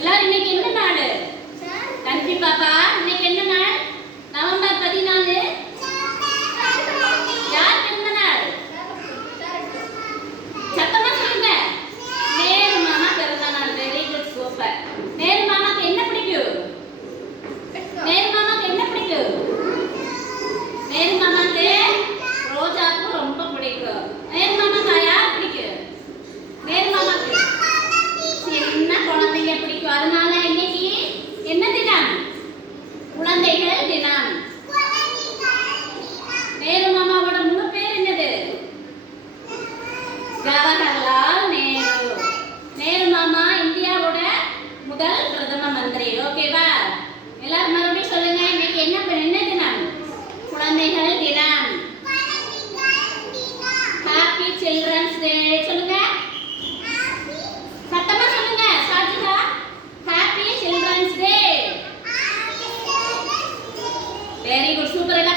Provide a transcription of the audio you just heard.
எல்லாரும் இன்னைக்கு உலகியல் தினம் நேரு மாமாவோட முழு பேர் என்னது? ஜவஹர்லால் நேரு. நேரு மாமா இந்தியாவோட முதல் பிரதம மந்திரி. ஓகேவா எல்லாரும் மறுபடியும் சொல்லுங்க இன்னைக்கு என்ன என்ன தினம்? குழந்தைகள் தினம். Happy children's day Very good. Super.